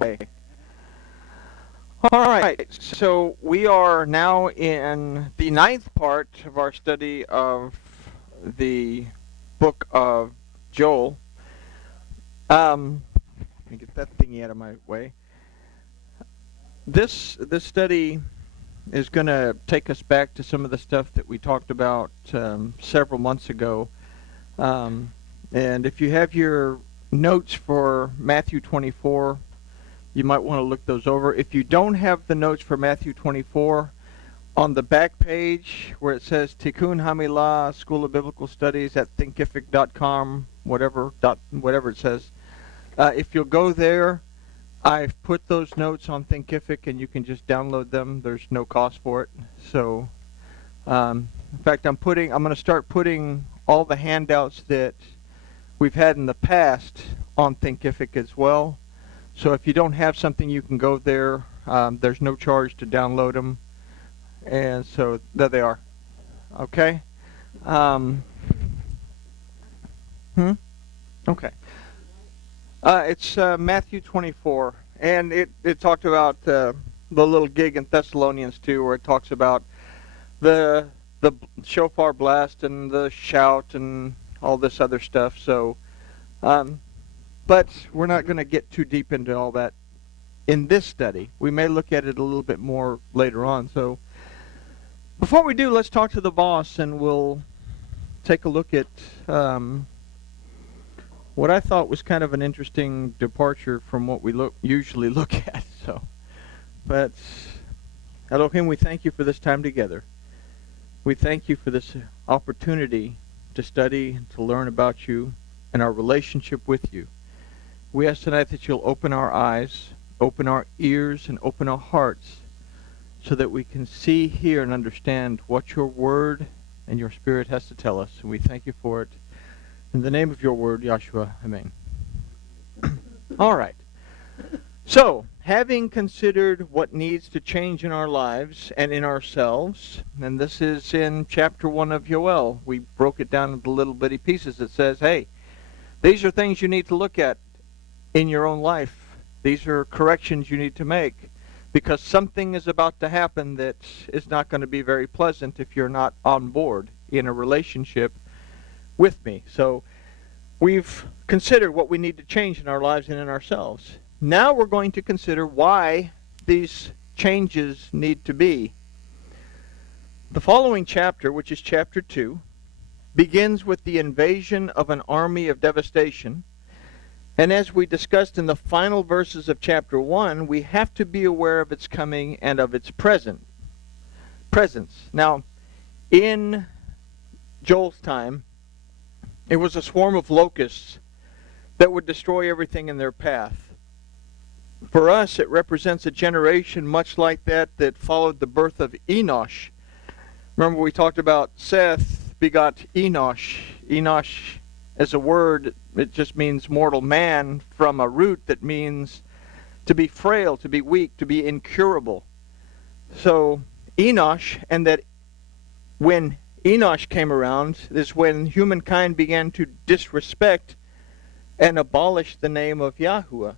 way. All right, so we are now in the 9th part of our study of the book of Joel. Let me get that thingy out of my way. This study is going to take us back to some of the stuff that we talked about several months ago. And if you have your notes for Matthew 24, you might want to look those over. If you don't have the notes for Matthew 24, on the back page where it says Tikkun Hamilah, School of Biblical Studies at thinkific.com, whatever it says, if you'll go there, I've put those notes on Thinkific, and you can just download them. There's no cost for it. So, in fact, I'm going to start putting all the handouts that we've had in the past on Thinkific as well. So if you don't have something, you can go there. There's no charge to download them. And so there they are. Okay? Okay. It's Matthew 24. And it talked about the little gig in Thessalonians too, where it talks about the shofar blast and the shout and all this other stuff. So, but we're not going to get too deep into all that in this study. We may look at it a little bit more later on. So before we do, let's talk to the boss, and we'll take a look at what I thought was kind of an interesting departure from what we usually look at. So, but Elohim, we thank you for this time together. We thank you for this opportunity to study and to learn about you and our relationship with you. We ask tonight that you'll open our eyes, open our ears, and open our hearts so that we can see, hear, and understand what your word and your spirit has to tell us. And we thank you for it. In the name of your word, Yahshua, amen. All right. So, having considered what needs to change in our lives and in ourselves, and this is in chapter 1 of Yoel, we broke it down into little bitty pieces that says, hey, these are things you need to look at in your own life. These are corrections you need to make, because something is about to happen that is not going to be very pleasant if you're not on board in a relationship with me. So we've considered what we need to change in our lives and in ourselves. Now we're going to consider why these changes need to be. The following chapter, which is chapter 2, begins with the invasion of an army of devastation. And as we discussed in the final verses of chapter 1, we have to be aware of its coming and of its presence. Now, in Joel's time, it was a swarm of locusts that would destroy everything in their path. For us, it represents a generation much like that followed the birth of Enosh. Remember, we talked about Seth begot Enosh. Enosh, as a word, it just means mortal man, from a root that means to be frail, to be weak, to be incurable. So Enosh, and that when Enosh came around is when humankind began to disrespect and abolish the name of Yahuwah.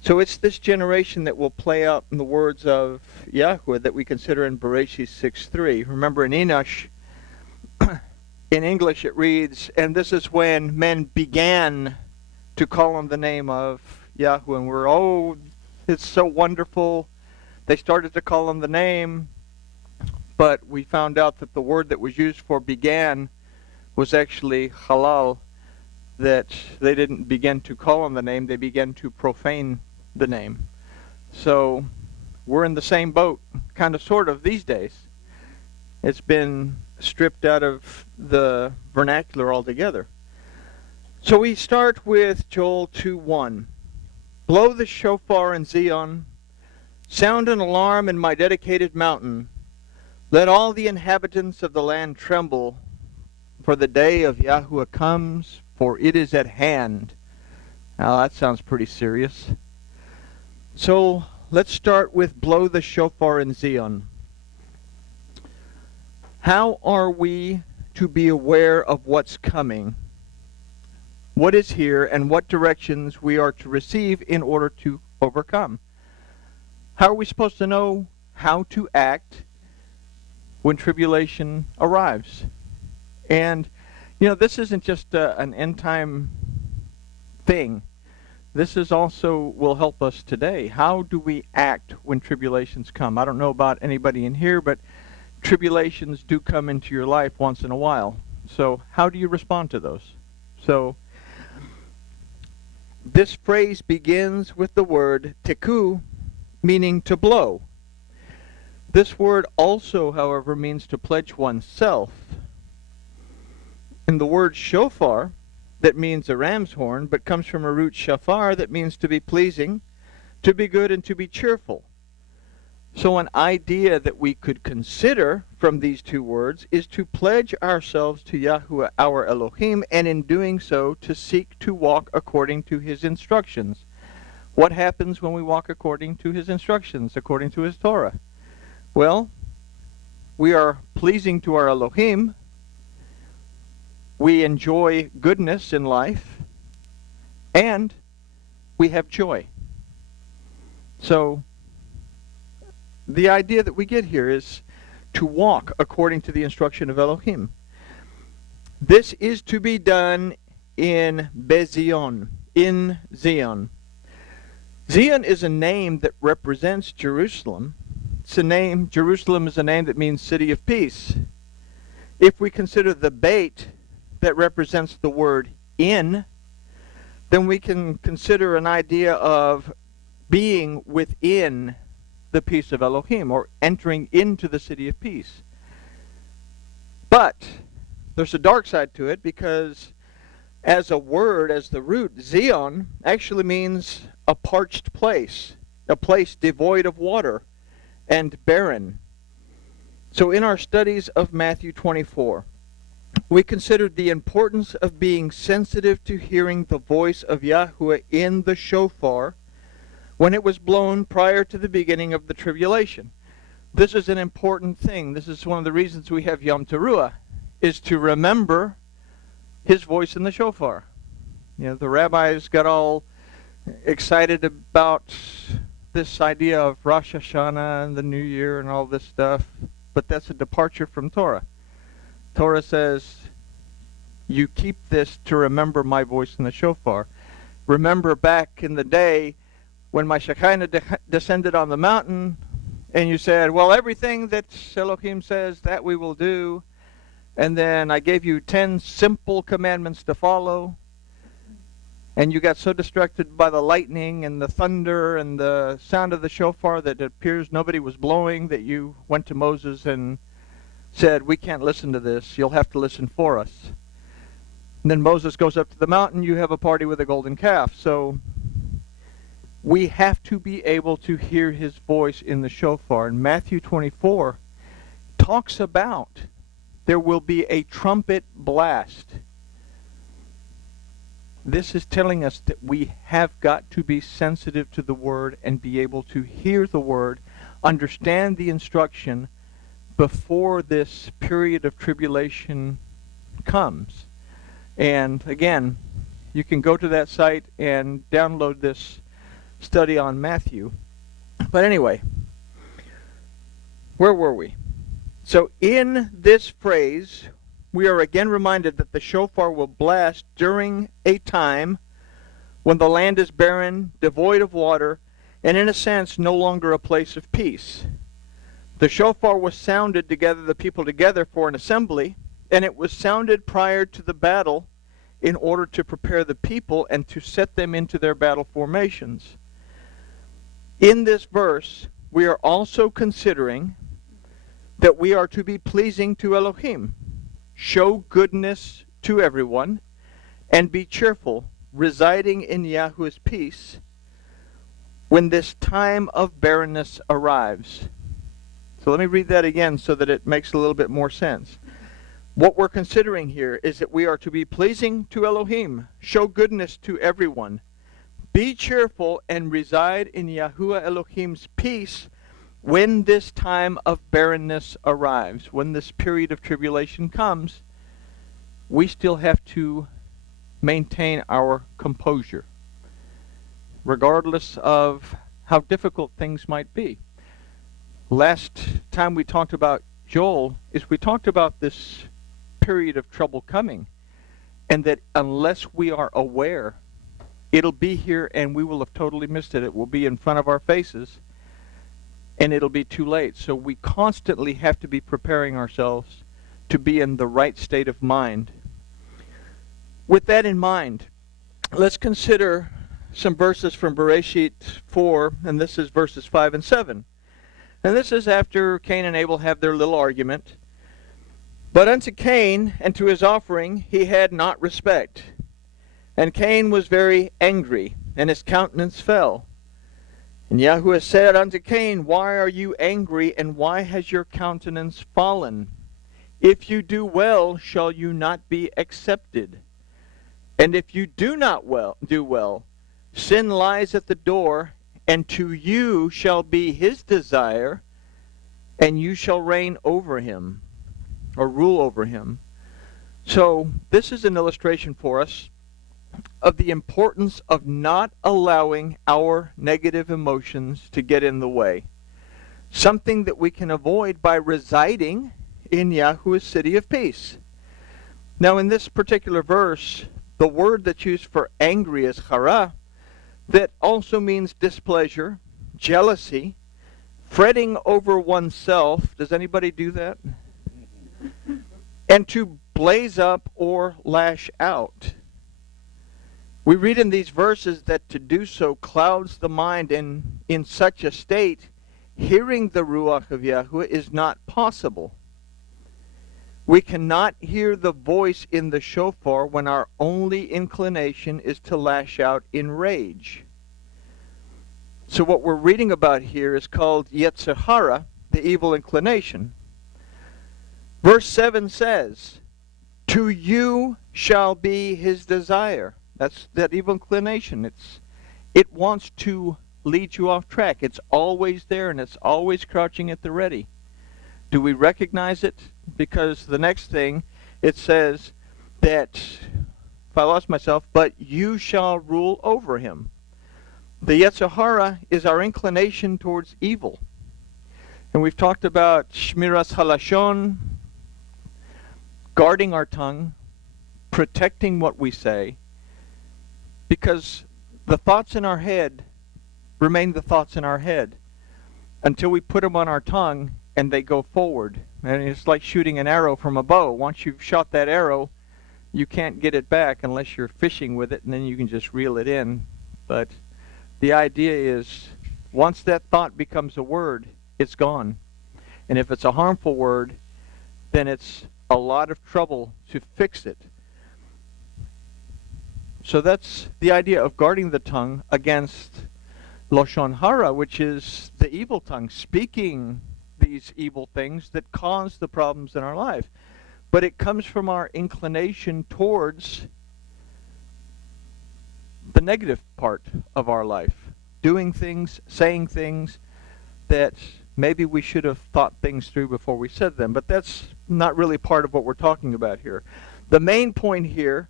So it's this generation that will play out in the words of Yahuwah that we consider in Bereshit 6:3. Remember, in Enosh, in English it reads, and this is when men began to call on the name of Yahuwah. And we're, oh, it's so wonderful. They started to call on the name, but we found out that the word that was used for began was actually halal, that they didn't begin to call on the name, they began to profane the name. So we're in the same boat, kind of sort of, these days. It's been stripped out of the vernacular altogether. So we start with Joel 2:1. Blow the shofar in Zion, sound an alarm in my dedicated mountain. Let all the inhabitants of the land tremble, for the day of Yahuwah comes, for it is at hand. Now that sounds pretty serious. So let's start with blow the shofar in Zion. How are we to be aware of what's coming, what is here, and what directions we are to receive in order to overcome. How are we supposed to know how to act when tribulation arrives? And, this isn't just an end-time thing. This is also will help us today. How do we act when tribulations come? I don't know about anybody in here, but tribulations do come into your life once in a while. So how do you respond to those? So this phrase begins with the word teku, meaning to blow. This word also, however, means to pledge oneself. And the word shofar, that means a ram's horn, but comes from a root shafar that means to be pleasing, to be good, and to be cheerful. So an idea that we could consider from these two words is to pledge ourselves to Yahuwah our Elohim, and in doing so to seek to walk according to his instructions. What happens when we walk according to his instructions, according to his Torah? Well, we are pleasing to our Elohim. We enjoy goodness in life, and we have joy. So the idea that we get here is to walk according to the instruction of Elohim. This is to be done in Bezion, in Zion. Zion is a name that represents Jerusalem. Jerusalem is a name that means city of peace. If we consider the Beit that represents the word in, then we can consider an idea of being within the peace of Elohim, or entering into the city of peace. But there's a dark side to it, because as a word, as the root, Zion actually means a parched place, a place devoid of water and barren. So in our studies of Matthew 24, we considered the importance of being sensitive to hearing the voice of Yahuwah in the shofar when it was blown prior to the beginning of the tribulation. This is an important thing. This is one of the reasons we have Yom Teruah, is to remember his voice in the shofar. The rabbis got all excited about this idea of Rosh Hashanah and the New Year and all this stuff, but that's a departure from Torah. Torah says, you keep this to remember my voice in the shofar. Remember back in the day when my Shekinah descended on the mountain, and you said, well, everything that Elohim says, that we will do. And then I gave you 10 simple commandments to follow. And you got so distracted by the lightning and the thunder and the sound of the shofar that it appears nobody was blowing, that you went to Moses and said, we can't listen to this. You'll have to listen for us. And then Moses goes up to the mountain. You have a party with a golden calf. So we have to be able to hear his voice in the shofar. And Matthew 24 talks about there will be a trumpet blast. This is telling us that we have got to be sensitive to the word and be able to hear the word, understand the instruction before this period of tribulation comes. And again, you can go to that site and download this study on Matthew. But anyway, where were we? So in this phrase, we are again reminded that the shofar will blast during a time when the land is barren, devoid of water, and in a sense no longer a place of peace. The shofar was sounded to gather the people together for an assembly, and it was sounded prior to the battle in order to prepare the people and to set them into their battle formations. In this verse, we are also considering that we are to be pleasing to Elohim, show goodness to everyone, and be cheerful, residing in Yahuwah's peace when this time of barrenness arrives. So let me read that again so that it makes a little bit more sense. What we're considering here is that we are to be pleasing to Elohim, show goodness to everyone, be cheerful, and reside in Yahuwah Elohim's peace when this time of barrenness arrives. When this period of tribulation comes, we still have to maintain our composure. regardless of how difficult things might be. Last time we talked about Joel is we talked about this period of trouble coming, and that unless we are aware, it'll be here and we will have totally missed it. It will be in front of our faces and it'll be too late. So we constantly have to be preparing ourselves to be in the right state of mind. With that in mind, let's consider some verses from Bereshit 4, and this is verses 5 and 7. And this is after Cain and Abel have their little argument. But unto Cain and to his offering he had not respect. And Cain was very angry, and his countenance fell. And Yahuwah said unto Cain, Why are you angry, and why has your countenance fallen? If you do well, shall you not be accepted? And if you do not do well, sin lies at the door, and to you shall be his desire, and you shall reign over him, or rule over him. So this is an illustration for us of the importance of not allowing our negative emotions to get in the way. Something that we can avoid by residing in Yahuwah's city of peace. Now in this particular verse, the word that's used for angry is chara, that also means displeasure, jealousy, fretting over oneself. Does anybody do that? And to blaze up or lash out. We read in these verses that to do so clouds the mind, and in such a state, hearing the Ruach of Yahuwah is not possible. We cannot hear the voice in the shofar when our only inclination is to lash out in rage. So what we're reading about here is called Yetzer Hara, the evil inclination. Verse 7 says, To you shall be his desire. That's that evil inclination. It wants to lead you off track. It's always there, and it's always crouching at the ready. Do we recognize it? Because the next thing, it says that, if I lost myself, but you shall rule over him. The Yetzer Hara is our inclination towards evil. And we've talked about Shmiras Halashon, guarding our tongue, protecting what we say, because the thoughts in our head remain the thoughts in our head until we put them on our tongue and they go forward. And it's like shooting an arrow from a bow. Once you've shot that arrow, you can't get it back unless you're fishing with it, and then you can just reel it in. But the idea is, once that thought becomes a word, it's gone. And if it's a harmful word, then it's a lot of trouble to fix it. So that's the idea of guarding the tongue against Lashon Hara, which is the evil tongue, speaking these evil things that cause the problems in our life. But it comes from our inclination towards the negative part of our life. Doing things, saying things that maybe we should have thought things through before we said them. But that's not really part of what we're talking about here. The main point here,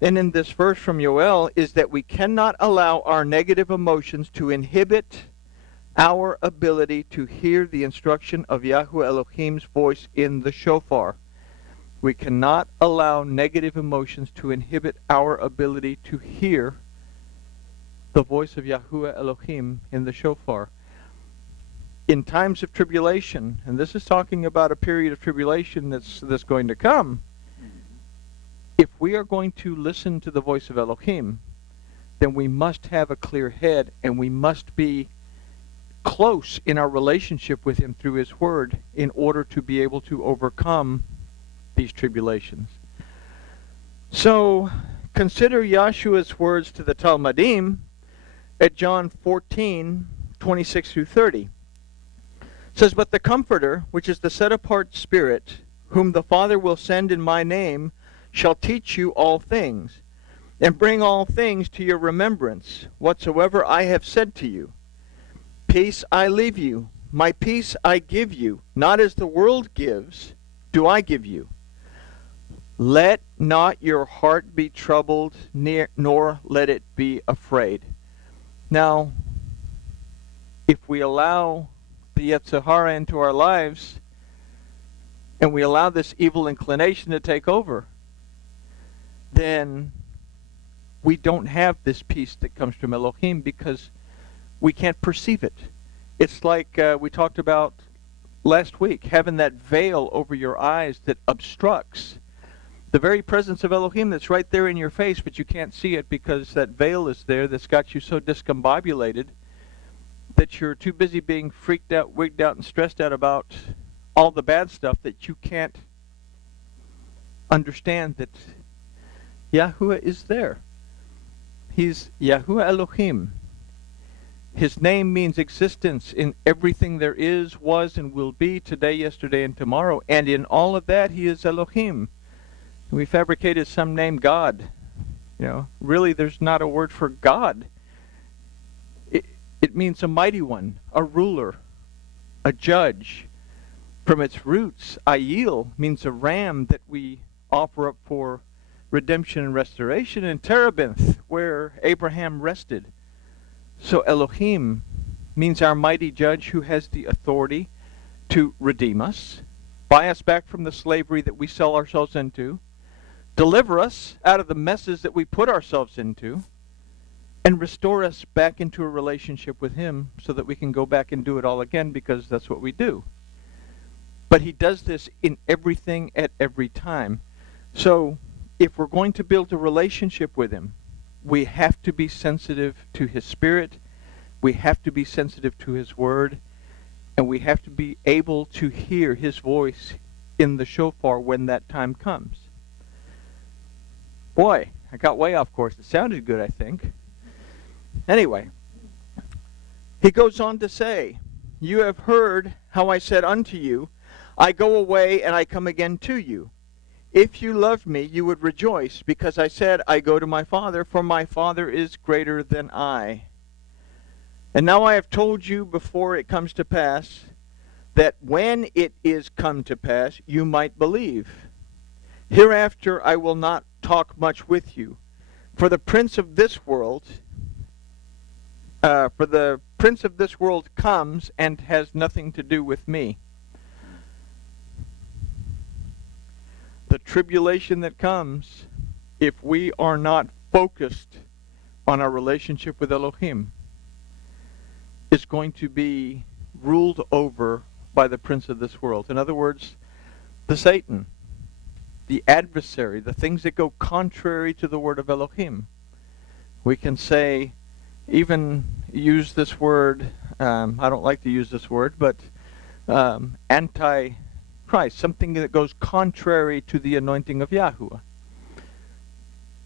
and in this verse from Yoel, is that we cannot allow our negative emotions to inhibit our ability to hear the instruction of Yahuwah Elohim's voice in the shofar. We cannot allow negative emotions to inhibit our ability to hear the voice of Yahuwah Elohim in the shofar. In times of tribulation, and this is talking about a period of tribulation that's going to come, if we are going to listen to the voice of Elohim, then we must have a clear head, and we must be close in our relationship with him through his word in order to be able to overcome these tribulations. So consider Yahshua's words to the Talmudim at John 14:26 through 30. It says, But the Comforter, which is the set-apart Spirit, whom the Father will send in my name, shall teach you all things, and bring all things to your remembrance, whatsoever I have said to you. Peace I leave you, my peace I give you, not as the world gives, do I give you. Let not your heart be troubled, nor let it be afraid. Now, if we allow the Yetzer Hara into our lives, and we allow this evil inclination to take over, then we don't have this peace that comes from Elohim because we can't perceive it. It's like we talked about last week, having that veil over your eyes that obstructs the very presence of Elohim that's right there in your face, but you can't see it because that veil is there that's got you so discombobulated that you're too busy being freaked out, wigged out, and stressed out about all the bad stuff that you can't understand that Yahuwah is there. He's Yahuwah Elohim. His name means existence in everything there is, was, and will be, today, yesterday, and tomorrow. And in all of that, he is Elohim. We fabricated some name God. Really, there's not a word for God. It means a mighty one, a ruler, a judge. From its roots, Ayil means a ram that we offer up for redemption and restoration, and Terebinth, where Abraham rested. So Elohim means our mighty judge who has the authority to redeem us, buy us back from the slavery that we sell ourselves into, deliver us out of the messes that we put ourselves into, and restore us back into a relationship with him so that we can go back and do it all again, because that's what we do. But he does this in everything at every time. So if we're going to build a relationship with him, we have to be sensitive to his spirit, we have to be sensitive to his word, and we have to be able to hear his voice in the shofar when that time comes. Boy, I got way off course. It sounded good, I think. Anyway, he goes on to say, "You have heard how I said unto you, I go away and I come again to you. If you loved me, you would rejoice, because I said, I go to my Father, for my Father is greater than I. And now I have told you before it comes to pass, that when it is come to pass, you might believe. Hereafter I will not talk much with you, for the prince of this world, comes and has nothing to do with me." The tribulation that comes, if we are not focused on our relationship with Elohim, is going to be ruled over by the prince of this world. In other words, the Satan, the adversary, the things that go contrary to the word of Elohim. We can say, even use this word, I don't like to use this word, but Antichrist, something that goes contrary to the anointing of Yahuwah,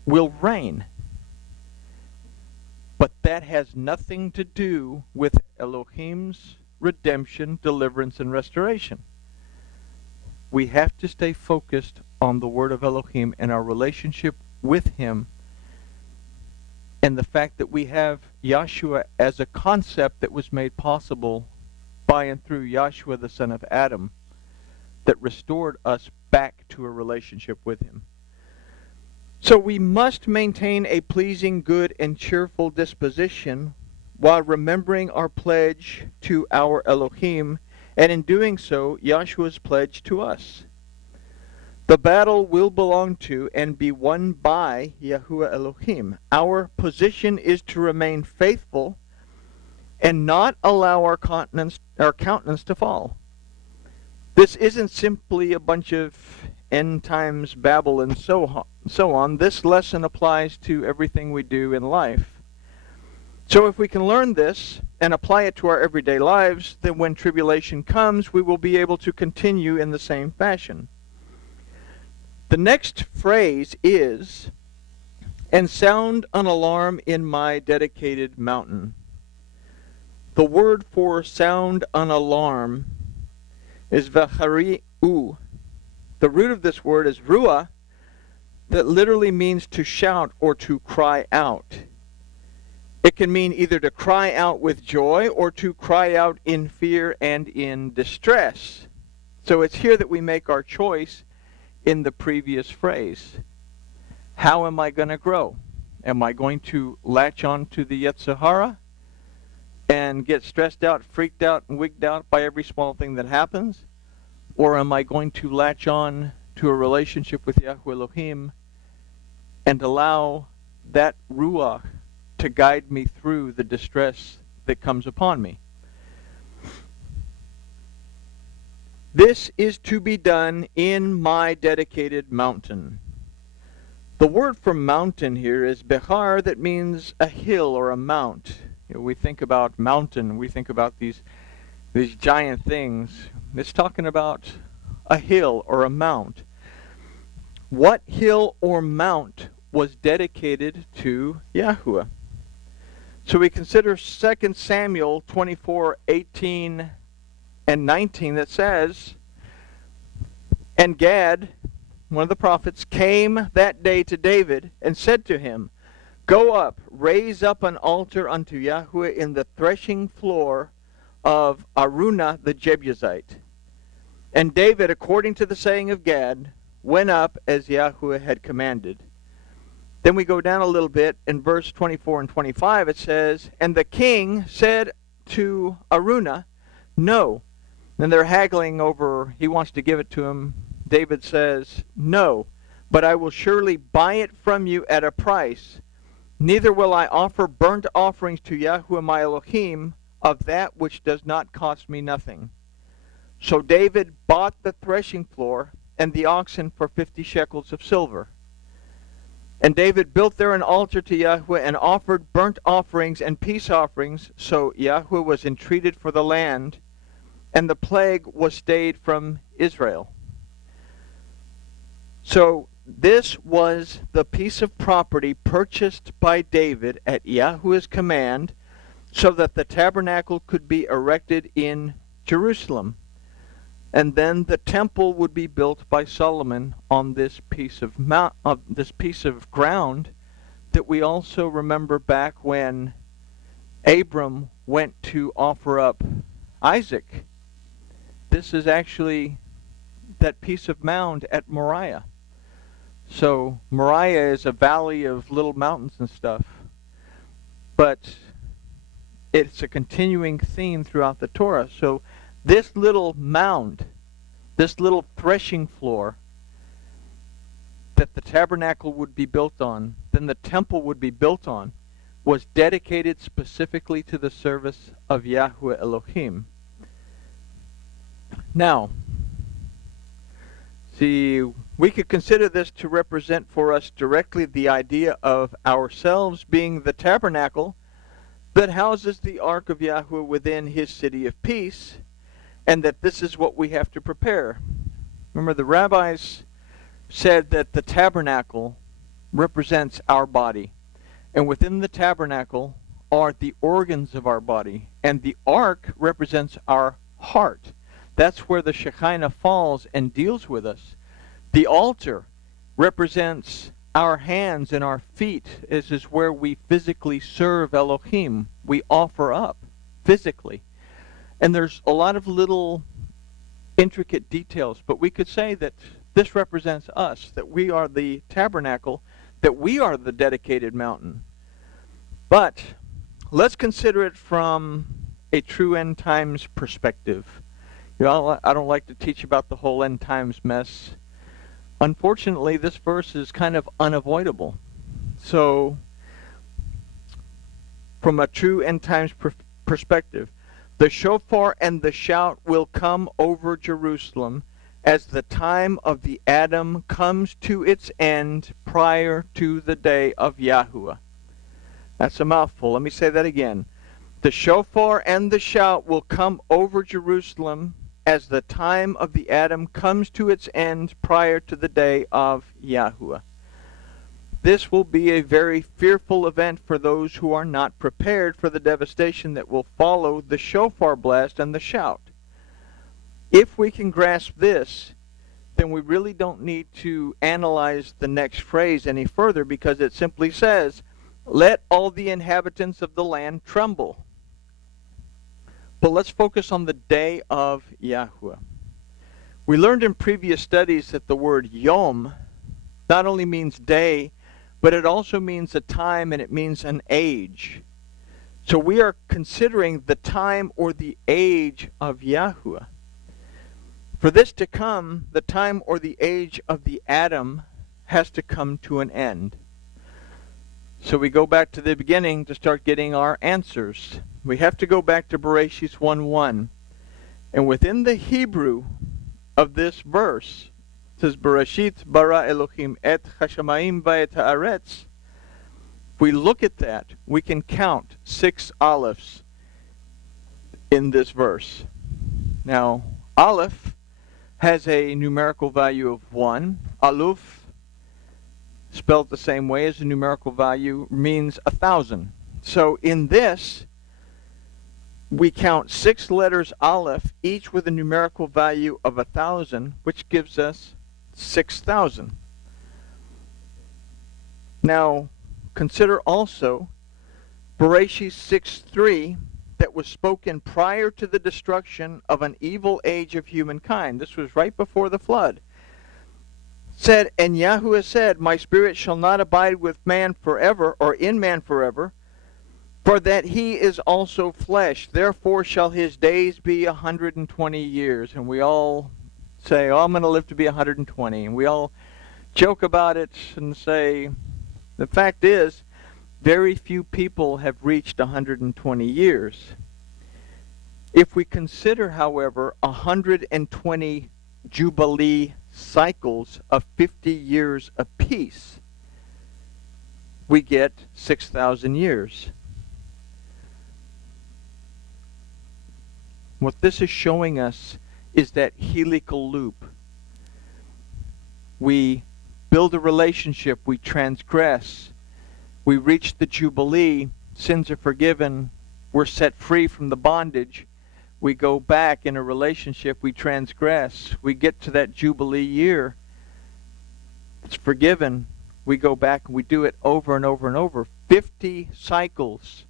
will reign. But that has nothing to do with Elohim's redemption, deliverance, and restoration. We have to stay focused on the word of Elohim and our relationship with him, and the fact that we have Yahshua as a concept that was made possible by and through Yahshua, the son of Adam, that restored us back to a relationship with him. So we must maintain a pleasing, good, and cheerful disposition while remembering our pledge to our Elohim, and in doing so, Yahshua's pledge to us. The battle will belong to and be won by Yahuwah Elohim. Our position is to remain faithful and not allow our countenance to fall. This isn't simply a bunch of end times babble and so on. This lesson applies to everything we do in life. So if we can learn this and apply it to our everyday lives, then when tribulation comes, we will be able to continue in the same fashion. The next phrase is, "and sound an alarm in my dedicated mountain." The word for sound an alarm is v'chari'u. The root of this word is ruah, that literally means to shout or to cry out. It can mean either to cry out with joy or to cry out in fear and in distress. So it's here that we make our choice in the previous phrase. How am I going to grow? Am I going to latch on to the Yetzer Hara? and get stressed out, freaked out, and wigged out by every small thing that happens? Or am I going to latch on to a relationship with Yahweh Elohim and allow that Ruach to guide me through the distress that comes upon me? This is to be done in my dedicated mountain. The word for mountain here is behar, that means a hill or a mount. We think about mountain, we think about these giant things. It's talking about a hill or a mount. What hill or mount was dedicated to Yahuwah? So we consider 2 Samuel 24:18 and 19 that says, "And Gad, one of the prophets, came that day to David and said to him, Go up, raise up an altar unto Yahweh in the threshing floor of Araunah the Jebusite. And David, according to the saying of Gad, went up as Yahweh had commanded." Then we go down a little bit. In verse 24 and 25 it says, "And the king said to Araunah, No." And they're haggling over, he wants to give it to him. David says, "No, but I will surely buy it from you at a price. Neither will I offer burnt offerings to Yahweh my Elohim of that which does not cost me nothing." So David bought the threshing floor and the oxen for 50 shekels of silver. And David built there an altar to Yahweh and offered burnt offerings and peace offerings. So Yahweh was entreated for the land, and the plague was stayed from Israel. So this was the piece of property purchased by David at Yahweh's command so that the tabernacle could be erected in Jerusalem. And then the temple would be built by Solomon on this piece of ground that we also remember back when Abram went to offer up Isaac. This is actually that piece of mound at Moriah. So Moriah is a valley of little mountains and stuff. But it's a continuing theme throughout the Torah. So this little mound, this little threshing floor that the tabernacle would be built on, then the temple would be built on, was dedicated specifically to the service of Yahweh Elohim. Now, see, we could consider this to represent for us directly the idea of ourselves being the tabernacle that houses the ark of Yahweh within his city of peace, and that this is what we have to prepare. Remember, the rabbis said that the tabernacle represents our body, and within the tabernacle are the organs of our body, and the ark represents our heart. That's where the Shekinah falls and deals with us. The altar represents our hands and our feet. This is where we physically serve Elohim. We offer up physically. And there's a lot of little intricate details, but we could say that this represents us, that we are the tabernacle, that we are the dedicated mountain. But let's consider it from a true end times perspective. You know, I don't like to teach about the whole end times mess. Unfortunately, this verse is kind of unavoidable. So, from a true end times perspective, the shofar and the shout will come over Jerusalem as the time of the Adam comes to its end prior to the day of Yahuwah. That's a mouthful. Let me say that again. The shofar and the shout will come over Jerusalem as the time of the Adam comes to its end prior to the day of Yahuwah. This will be a very fearful event for those who are not prepared for the devastation that will follow the shofar blast and the shout. If we can grasp this, then we really don't need to analyze the next phrase any further, because it simply says, "Let all the inhabitants of the land tremble." But let's focus on the day of Yahuwah. We learned in previous studies that the word yom not only means day, but it also means a time, and it means an age. So we are considering the time or the age of Yahuwah. For this to come, the time or the age of the Adam has to come to an end. So we go back to the beginning to start getting our answers. We have to go back to Bereshit 1:1. And within the Hebrew of this verse, it says, Bereshit bara Elohim et hashamayim va'et haaretz. If we look at that, we can count 6 aleph in this verse. Now, aleph has a numerical value of 1. Aluf, spelled the same way as a numerical value, means 1,000. So in this, we count 6 letters aleph, each with a numerical value of 1,000, which gives us 6,000. Now, consider also Bereshit 6:3, that was spoken prior to the destruction of an evil age of humankind. This was right before the flood. Said, and Yahuwah said, my spirit shall not abide with man forever, or in man forever, for that he is also flesh. Therefore shall his days be 120 years. And we all say, oh, I'm going to live to be 120. And we all joke about it and say, the fact is, very few people have reached 120 years. If we consider, however, 120 Jubilee cycles of 50 years apiece, we get 6,000 years. What this is showing us is that helical loop. We build a relationship, we transgress, we reach the Jubilee, sins are forgiven, we're set free from the bondage, we go back in a relationship, we transgress, we get to that Jubilee year, it's forgiven, we go back and we do it over and over and over. 50 cycles,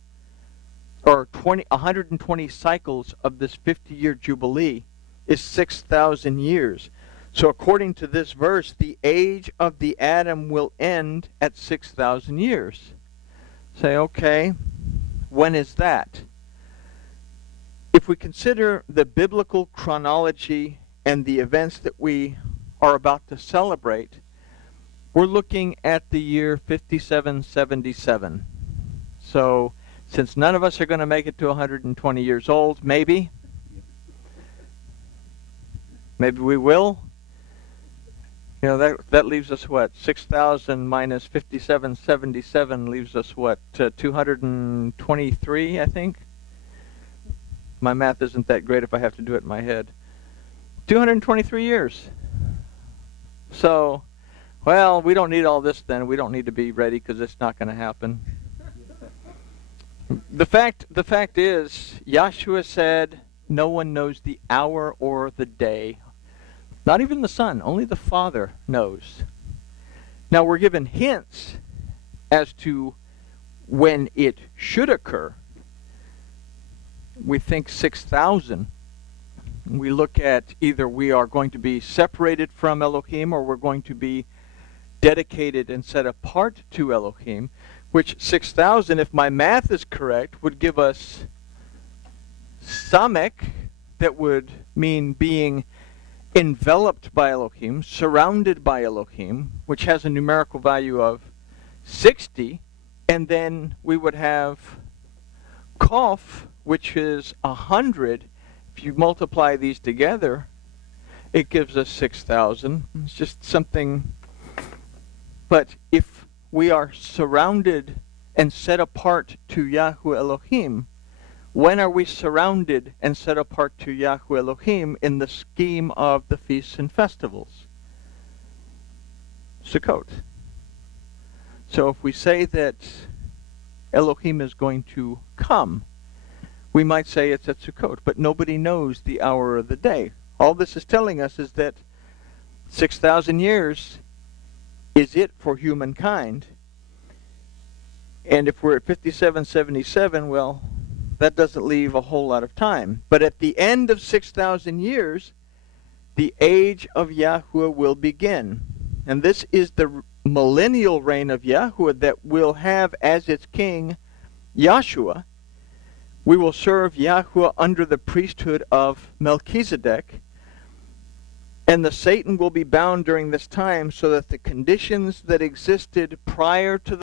or 120 cycles of this 50-year Jubilee is 6,000 years. So according to this verse, the age of the Adam will end at 6,000 years. Say, okay, when is that? If we consider the biblical chronology and the events that we are about to celebrate, we're looking at the year 5777. So since none of us are going to make it to 120 years old, maybe we will. You know, that leaves us what? 6,000 minus 5777 leaves us what? 223, I think? My math isn't that great if I have to do it in my head. 223 years. So, well, we don't need all this then. We don't need to be ready because it's not going to happen. The fact is, Yahshua said, no one knows the hour or the day. Not even the Son, only the Father knows. Now we're given hints as to when it should occur. We think 6,000. We look at either we are going to be separated from Elohim or we're going to be dedicated and set apart to Elohim, which 6,000, if my math is correct, would give us Samek, that would mean being enveloped by Elohim, surrounded by Elohim, which has a numerical value of 60, and then we would have Kof, which is 100. If you multiply these together, it gives us 6,000. It's just something. But if we are surrounded and set apart to Yahuwah Elohim, when are we surrounded and set apart to Yahuwah Elohim in the scheme of the feasts and festivals? Sukkot. So if we say that Elohim is going to come, we might say it's at Sukkot, but nobody knows the hour of the day. All this is telling us is that 6,000 years is it for humankind. And if we're at 5777, well, that doesn't leave a whole lot of time. But at the end of 6,000 years, the age of Yahuwah will begin. And this is the millennial reign of Yahuwah that will have as its king Yahshua. We will serve Yahuwah under the priesthood of Melchizedek, and the Satan will be bound during this time so that the conditions that existed prior to